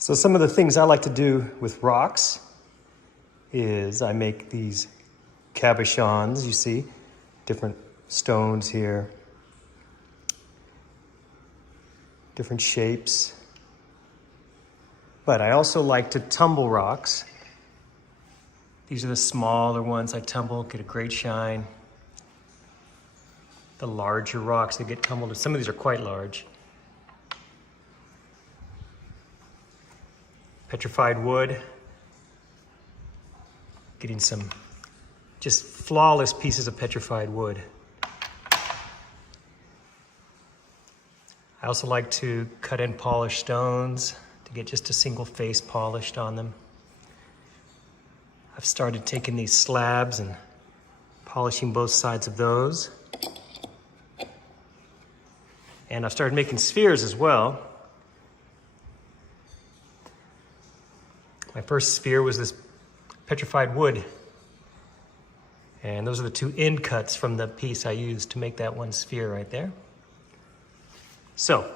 So some of the things I like to do with rocks is I make these cabochons, you see, different stones here, different shapes. But I also like to tumble rocks. These are the smaller ones I tumble, get a great shine. The larger rocks that get tumbled, some of these are quite large. Petrified wood, getting some just flawless pieces of petrified wood. I also like to cut and polish stones to get just a single face polished on them. I've started taking these slabs and polishing both sides of those. And I've started making spheres as well. My first sphere was this petrified wood. And those are the two end cuts from the piece I used to make that one sphere right there. So,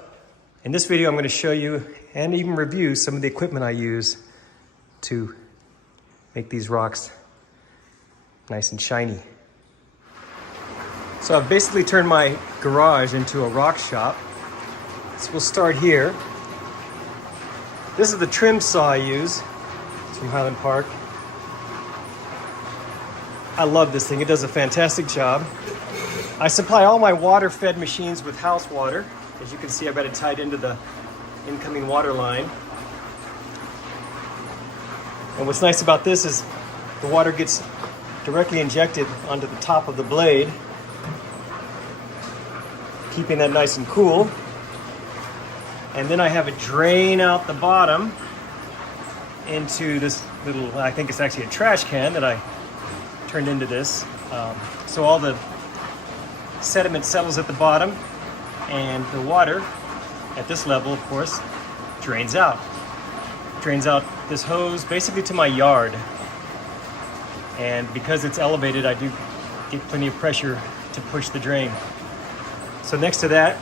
in this video I'm going to show you and even review some of the equipment I use to make these rocks nice and shiny. So I've basically turned my garage into a rock shop. So we'll start here. This is the trim saw I use. It's from Highland Park. I love this thing. It does a fantastic job. I supply all my water-fed machines with house water. As you can see, I've got it tied into the incoming water line. And what's nice about this is the water gets directly injected onto the top of the blade, keeping that nice and cool. And then I have it drain out the bottom into this little, I think it's actually a trash can that I turned into this. So all the sediment settles at the bottom, and the water at this level, of course, drains out. Drains out this hose basically to my yard. And because it's elevated, I do get plenty of pressure to push the drain. So next to that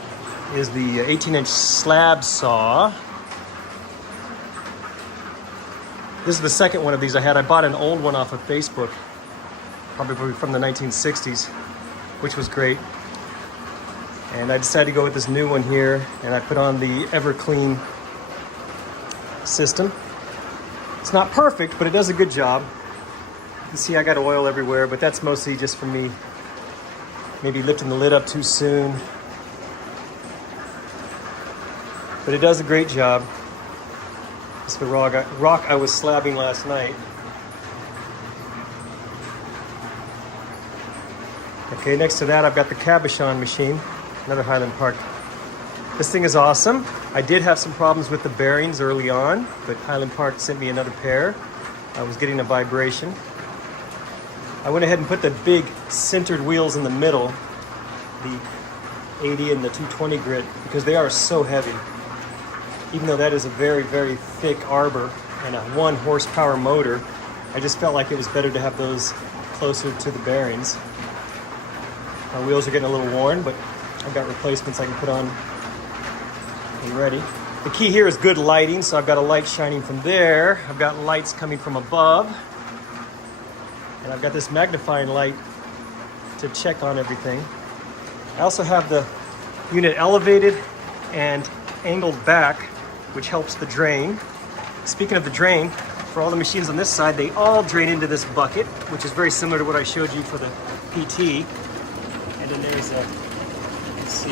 is the 18-inch slab saw. This is the second one of these I had. I bought an old one off of Facebook, probably from the 1960s, which was great. And I decided to go with this new one here, and I put on the EverClean system. It's not perfect, but it does a good job. You can see I got oil everywhere, but that's mostly just from me maybe lifting the lid up too soon. But it does a great job. It's the rock I was slabbing last night. Okay, next to that I've got the Cabochon machine, another Highland Park. This thing is awesome. I did have some problems with the bearings early on, but Highland Park sent me another pair. I was getting a vibration. I went ahead and put the big centered wheels in the middle, the 80 and the 220 grit, because they are so heavy. Even though that is a very, very thick arbor and a 1 horsepower motor, I just felt like it was better to have those closer to the bearings. My wheels are getting a little worn, but I've got replacements I can put on and ready. The key here is good lighting, so I've got a light shining from there. I've got lights coming from above. And I've got this magnifying light to check on everything. I also have the unit elevated and angled back, which helps the drain. Speaking of the drain, for all the machines on this side, they all drain into this bucket, which is very similar to what I showed you for the PT. And then there's a, let's see,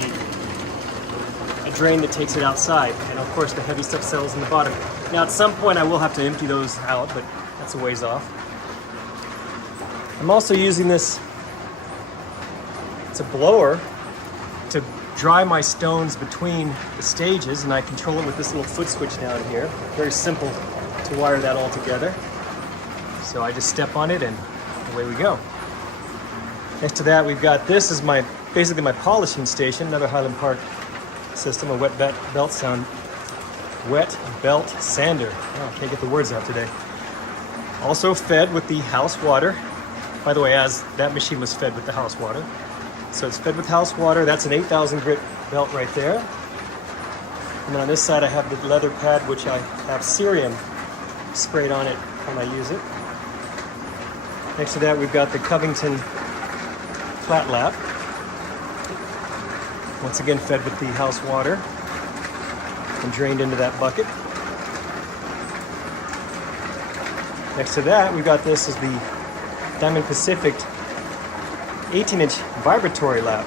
a drain that takes it outside. And of course the heavy stuff settles in the bottom. Now at some point I will have to empty those out, but that's a ways off. I'm also using this, it's a blower, to dry my stones between the stages, and I control it with this little foot switch down here. Very simple to wire that all together. So I just step on it and away we go. Next to that we've got, this is basically my polishing station, another Highland Park system, a wet belt sander. Oh, I can't get the words out today. Also fed with the house water. By the way, as that machine was fed with the house water. So it's fed with house water. That's an 8,000 grit belt right there. And then on this side I have the leather pad, which I have cerium sprayed on it when I use it. Next to that we've got the Covington Flat Lap. Once again fed with the house water and drained into that bucket. Next to that we've got this is the Diamond Pacific 18-inch Vibratory Lap,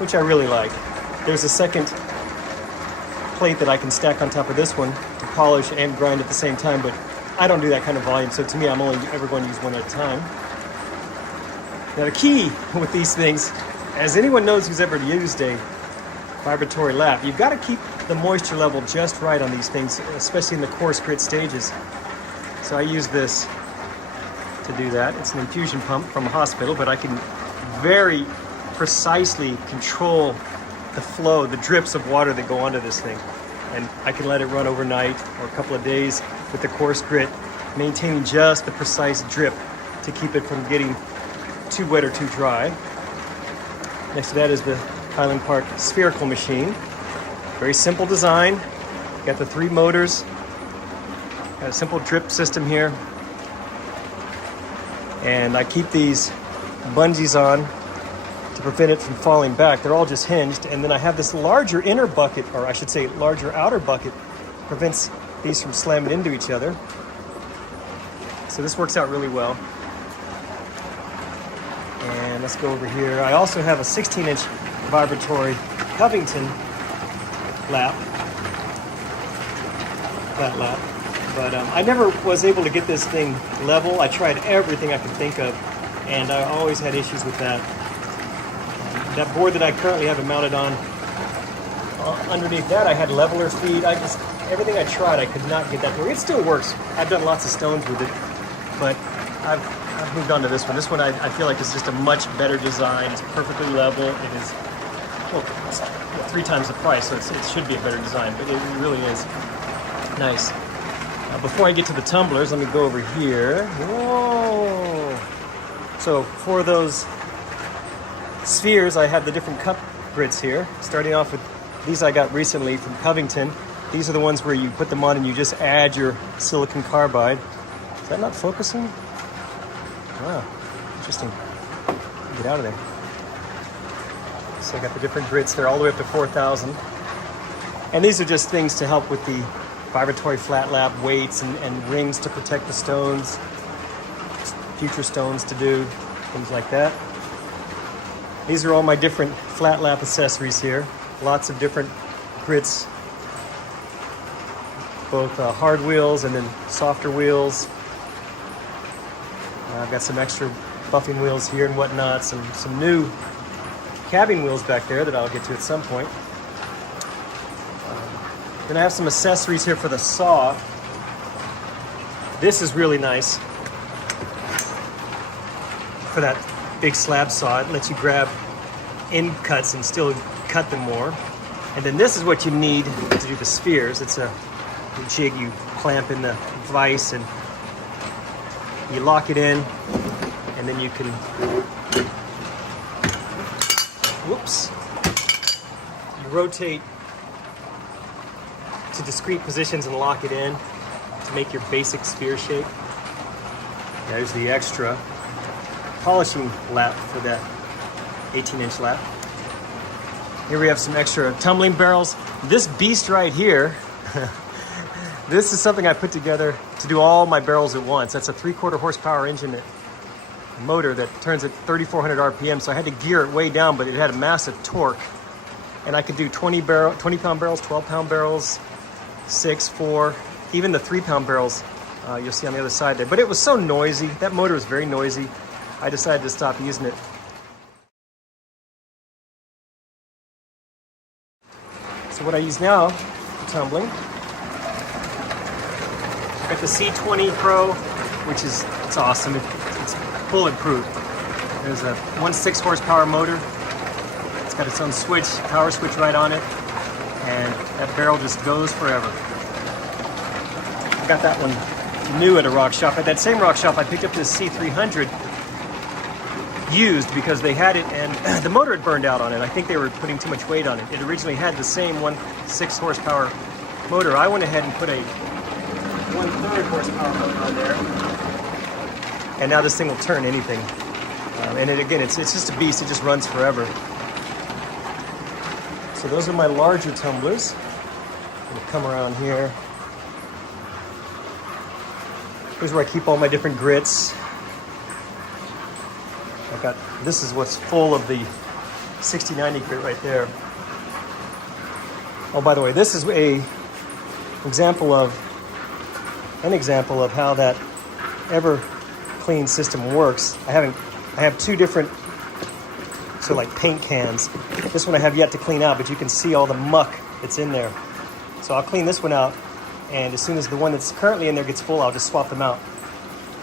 which I really like. There's a second plate that I can stack on top of this one to polish and grind at the same time, but I don't do that kind of volume, so to me I'm only ever going to use one at a time. Now the key with these things, as anyone knows who's ever used a vibratory lap, you've got to keep the moisture level just right on these things, especially in the coarse grit stages. So I use this to do that. It's an infusion pump from a hospital, but I can very precisely control the flow, the drips of water that go onto this thing. And I can let it run overnight or a couple of days with the coarse grit, maintaining just the precise drip to keep it from getting too wet or too dry. Next to that is the Highland Park Spherical machine. Very simple design. Got the 3 motors. Got a simple drip system here. And I keep these bungees on to prevent it from falling back. They're all just hinged. And then I have this larger inner bucket, or I should say larger outer bucket, prevents these from slamming into each other. So this works out really well. And let's go over here. I also have a 16-inch vibratory Covington flat lap. But I never was able to get this thing level. I tried everything I could think of, and I always had issues with that. That board that I currently have it mounted on, underneath that I had leveler feed. Everything I tried, I could not get that to work. It still works. I've done lots of stones with it, but I've moved on to this one. This one I feel like is just a much better design. It's perfectly level. It is, well, it's 3 times the price, so it should be a better design, but it really is nice. Before I get to the tumblers, let me go over here. Whoa! So for those spheres, I have the different cup grits here. Starting off with these I got recently from Covington. These are the ones where you put them on and you just add your silicon carbide. Is that not focusing? Wow, interesting. Get out of there. So I got the different grits there all the way up to 4,000. And these are just things to help with the vibratory flat lap, weights and rings to protect the stones, future stones to do, things like that. These are all my different flat lap accessories here. Lots of different grits, both hard wheels and then softer wheels. I've got some extra buffing wheels here and whatnot, some new cabbing wheels back there that I'll get to at some point. Then I have some accessories here for the saw. This is really nice for that big slab saw. It lets you grab end cuts and still cut them more. And then this is what you need to do the spheres. It's a jig you clamp in the vise and you lock it in, and then you can, whoops, you rotate to discrete positions and lock it in to make your basic sphere shape. There's the extra polishing lap for that 18-inch lap. Here we have some extra tumbling barrels. This beast right here, this is something I put together to do all my barrels at once. That's a 3/4 horsepower engine motor that turns at 3,400 RPM, so I had to gear it way down, but it had a massive torque. And I could do 20-pound barrels, 12-pound barrels, 6, 4, even the 3-pound barrels you'll see on the other side there. But it was so noisy. That motor was very noisy. I decided to stop using it. So what I use now for tumbling, I've got the C20 Pro, which is, it's awesome. It's bulletproof. There's a 1.6 horsepower motor. It's got its own switch, power switch right on it. And that barrel just goes forever. I got that one new at a rock shop. At that same rock shop, I picked up this C300. used because they had it and the motor had burned out on it. I think they were putting too much weight on it. It originally had the same 1.6 horsepower motor. I went ahead and put a 1/3 horsepower motor on there, and now this thing will turn anything. And again, it's just a beast. It just runs forever. So those are my larger tumblers. We'll come around here. Here's where I keep all my different grits. This is what's full of the 6090 grit right there. Oh, by the way, this is an example of how that ever clean system works. I have two different sort of like paint cans. This one I have yet to clean out, but you can see all the muck that's in there. So I'll clean this one out, and as soon as the one that's currently in there gets full, I'll just swap them out.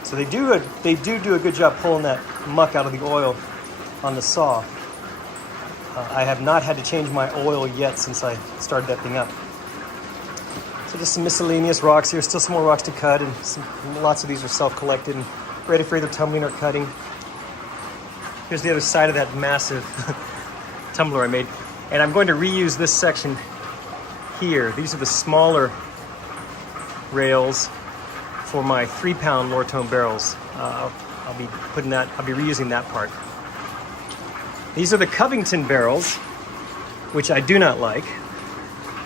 So they do a good job pulling that muck out of the oil on the saw. I have not had to change my oil yet since I started that thing up. So just some miscellaneous rocks here, still some more rocks to cut, and lots of these are self-collected and ready for either tumbling or cutting. Here's the other side of that massive tumbler I made. And I'm going to reuse this section here. These are the smaller rails for my 3-pound Lortone barrels. I'll be reusing that part. These are the Covington barrels, which I do not like.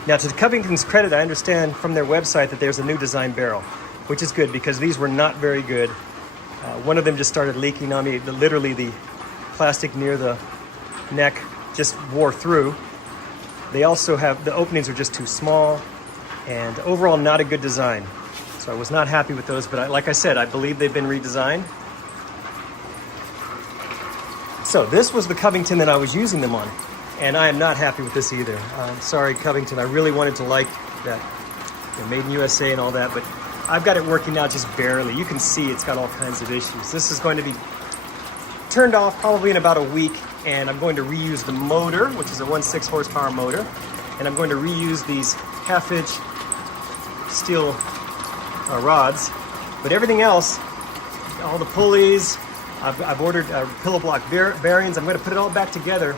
Now, to Covington's credit, I understand from their website that there's a new design barrel, which is good because these were not very good. One of them just started leaking on me. Literally, the plastic near the neck just wore through. They also have, the openings are just too small, and overall not a good design. So I was not happy with those, but like I said, I believe they've been redesigned. So this was the Covington that I was using them on, and I am not happy with this either. Sorry, Covington, I really wanted to like that, made in USA and all that, but I've got it working out just barely. You can see it's got all kinds of issues. This is going to be turned off probably in about a week, and I'm going to reuse the motor, which is a 1.6 horsepower motor, and I'm going to reuse these 1/2-inch steel rods, but everything else, all the pulleys, I've ordered pillow block bearings. I'm going to put it all back together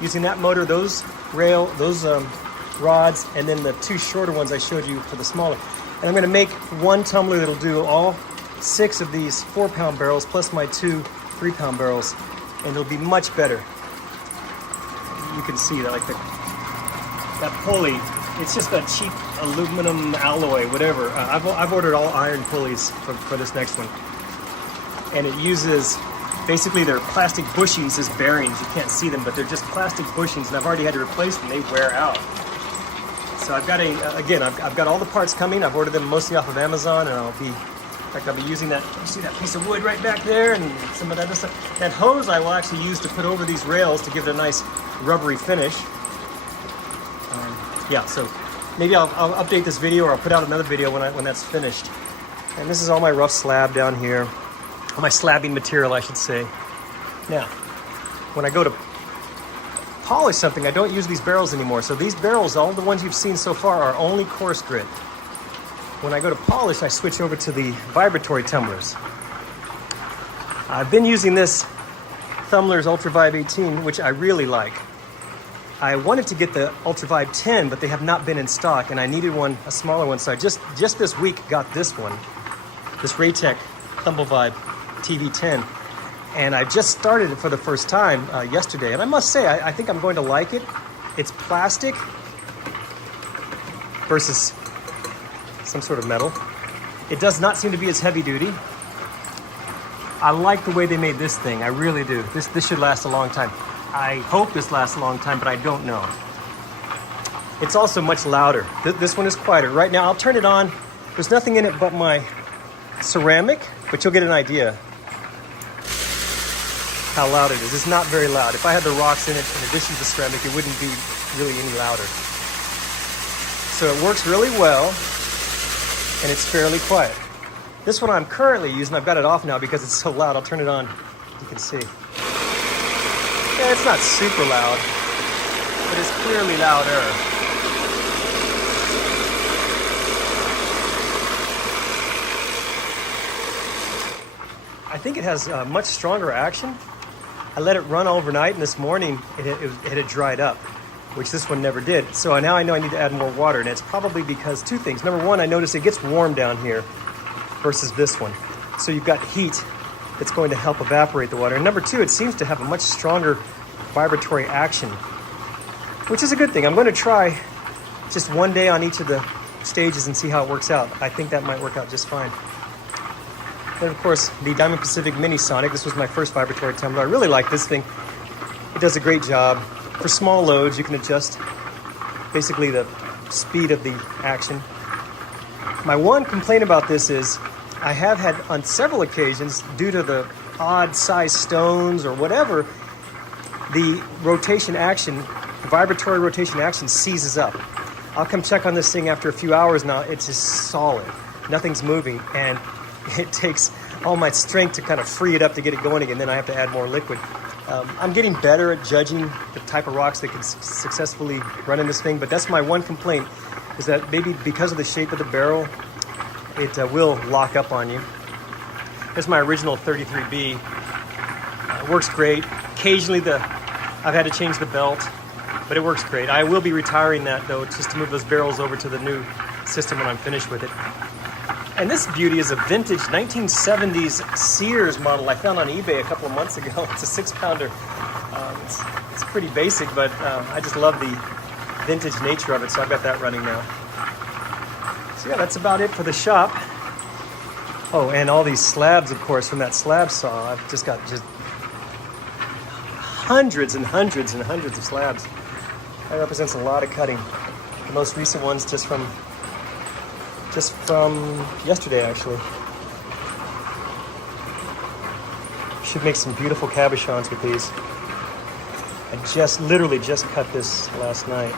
using that motor, those rods, and then the two shorter ones I showed you for the smaller. And I'm going to make one tumbler that'll do all 6 of these 4-pound barrels plus my 2 3-pound barrels, and it'll be much better. You can see that, like that pulley, it's just a cheap aluminum alloy, whatever. I've ordered all iron pulleys for this next one, and it uses basically they're plastic bushings as bearings. You can't see them, but they're just plastic bushings, and I've already had to replace them. They wear out. So I've got I've got all the parts coming. I've ordered them mostly off of Amazon, and I'll be using that. You see that piece of wood right back there, and some of that other stuff. That hose I will actually use to put over these rails to give it a nice rubbery finish. Yeah, so maybe I'll update this video, or I'll put out another video when that's finished. And this is all my rough slab down here, all my slabbing material, I should say. Now, when I go to polish something, I don't use these barrels anymore. So these barrels, all the ones you've seen so far, are only coarse grit. When I go to polish, I switch over to the Vibratory Tumblers. I've been using this Tumblers Ultra Vibe 18, which I really like. I wanted to get the Ultra Vibe 10, but they have not been in stock, and I needed one, a smaller one. So I just this week got this one, this Raytech Tumble Vibe TV10. And I just started it for the first time yesterday. And I must say, I think I'm going to like it. It's plastic versus some sort of metal. It does not seem to be as heavy duty. I like the way they made this thing. I really do. This should last a long time. I hope this lasts a long time, but I don't know. It's also much louder. This one is quieter. Right now, I'll turn it on. There's nothing in it but my ceramic, but you'll get an idea how loud it is. It's not very loud. If I had the rocks in it, in addition to ceramic, it wouldn't be really any louder. So it works really well, and it's fairly quiet. This one I'm currently using, I've got it off now because it's so loud. I'll turn it on, you can see. Yeah, it's not super loud, but it's clearly louder. I think it has much stronger action. I let it run overnight, and this morning it had dried up, which this one never did. So now I know I need to add more water, and it's probably because two things. Number one, I noticed it gets warm down here versus this one. So you've got heat that's going to help evaporate the water. And number two, it seems to have a much stronger vibratory action, which is a good thing. I'm going to try just one day on each of the stages and see how it works out. I think that might work out just fine. Then, of course, the Diamond Pacific Mini Sonic. This was my first vibratory tumbler. I really like this thing. It does a great job. For small loads, you can adjust basically the speed of the action. My one complaint about this is I have had on several occasions, due to the odd size stones or whatever, the rotation action, the vibratory rotation action seizes up. I'll come check on this thing after a few hours now. It's just solid. Nothing's moving, and it takes all my strength to kind of free it up to get it going again. Then I have to add more liquid. I'm getting better at judging the type of rocks that can successfully run in this thing, but that's my one complaint, is that maybe because of the shape of the barrel, it will lock up on you. Here's my original 33B. It works great. Occasionally I've had to change the belt, but it works great. I will be retiring that, though, just to move those barrels over to the new system when I'm finished with it. And this beauty is a vintage 1970s Sears model I found on eBay a couple of months ago. It's a 6-pounder. It's pretty basic, but I just love the vintage nature of it, so I've got that running now. So yeah, that's about it for the shop. Oh, and all these slabs, of course, from that slab saw. I've just got hundreds and hundreds and hundreds of slabs. That represents a lot of cutting. The most recent one's just from yesterday, actually. Should make some beautiful cabochons with these. I literally just cut this last night.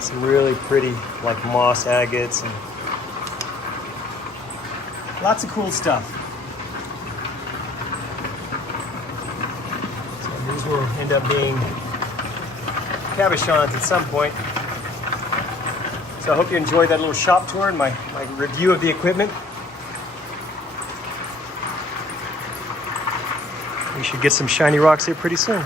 Some really pretty, like moss agates and lots of cool stuff. So these will end up being cabochons at some point. So I hope you enjoyed that little shop tour and my review of the equipment. We should get some shiny rocks here pretty soon.